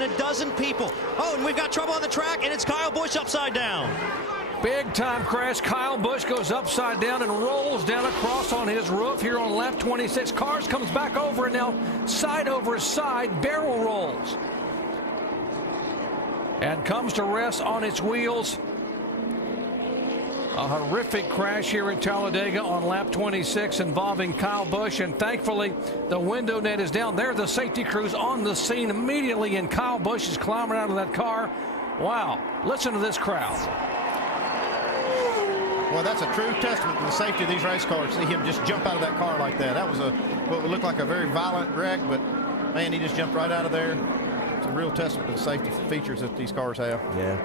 than a dozen people. Oh, and we've got trouble on the track, and it's Kyle Busch upside down. Big time crash. Kyle Busch goes upside down and rolls down across on his roof here on lap 26. Cars comes back over, and now side over side barrel rolls and comes to rest on its wheels. A horrific crash here at Talladega on lap 26 involving Kyle Busch, and thankfully the window net is down. There, the safety crews on the scene immediately, and Kyle Busch is climbing out of that car. Wow, listen to this crowd. Well, that's a true testament to the safety of these race cars. See him just jump out of that car like that. That was what would look like a very violent wreck, but man, he just jumped right out of there. It's a real testament to the safety features that these cars have. Yeah.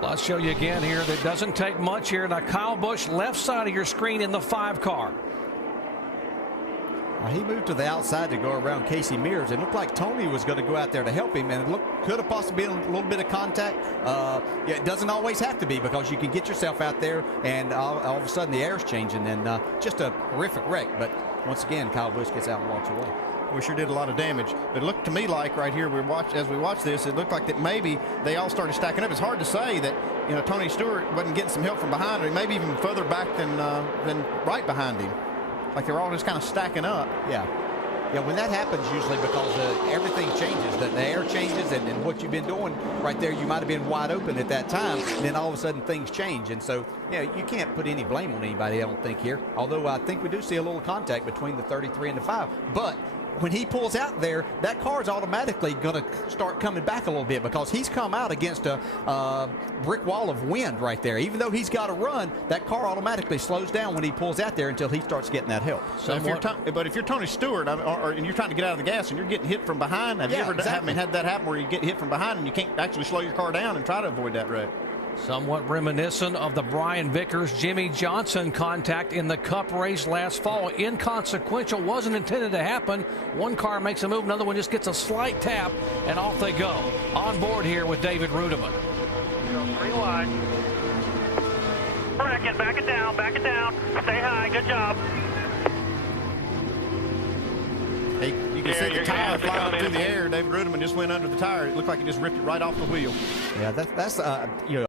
Well, I'll show you again here. That doesn't take much here. Now, Kyle Busch, left side of your screen in the 5 car. He moved to the outside to go around Casey Mears. It looked like Tony was going to go out there to help him, and it could have possibly been a little bit of contact. Yeah, it doesn't always have to be, because you can get yourself out there, and all of a sudden the air's changing, and just a horrific wreck. But once again, Kyle Busch gets out and walks away. We sure did a lot of damage. But it looked to me like right here, as we watch this, it looked like that maybe they all started stacking up. It's hard to say that, you know, Tony Stewart wasn't getting some help from behind him, maybe even further back than right behind him. Like they're all just kind of stacking up. Yeah. Yeah, when that happens, usually because everything changes, the air changes, and what you've been doing right there, you might have been wide open at that time, and then all of a sudden things change. And so, yeah, you can't put any blame on anybody, I don't think, here. Although I think we do see a little contact between the 33 and the 5. But when he pulls out there, that car is automatically going to start coming back a little bit, because he's come out against a brick wall of wind right there. Even though he's got to run, that car automatically slows down when he pulls out there until he starts getting that help. So if you're Tony Stewart, and you're trying to get out of the gas and you're getting hit from behind, have you ever had that happen where you get hit from behind and you can't actually slow your car down and try to avoid that wreck? Somewhat reminiscent of the Brian Vickers, Jimmy Johnson contact in the Cup race last fall. Inconsequential, wasn't intended to happen. One car makes a move, another one just gets a slight tap, and off they go. On board here with David Rudiman. 3 wide. Bracket, back it down, stay high, good job. Hey, you can see the tire flying through the air. David Rudiman just went under the tire. It looked like he just ripped it right off the wheel. Yeah, that's you know,